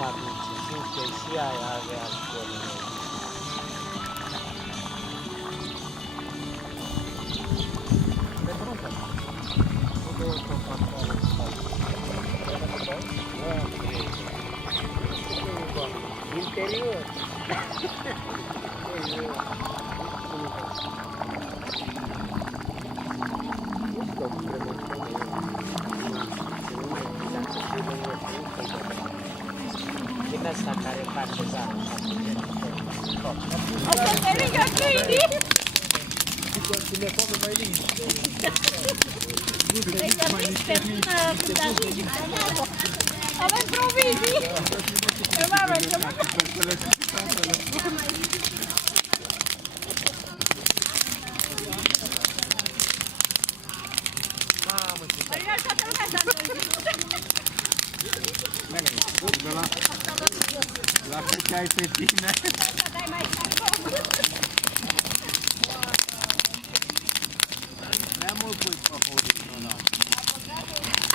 mă duce, simt că și aia avea acolo. De bruncă. O două topacoare. Interior. Din asta care face zarul. O să te rigă câinii! Telefonul mai liniște. Deci să fiți pe până când ajungi acolo. Avem provizii! Eu mă rog, eu mă Mamă, ce rog. Adică toată lumea s-a întâlnit. la cât ai pe tine. Să dai mai scarbon. Prea mult pui pe horizontal.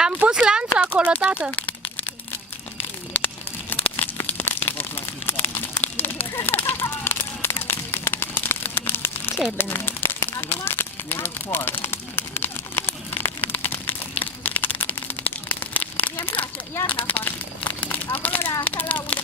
Am pus lanțul acolo, tată. Vă place sauna. Ce e bine? E răcoare. Mie îmi place, iarna fac. Acolo la sala 1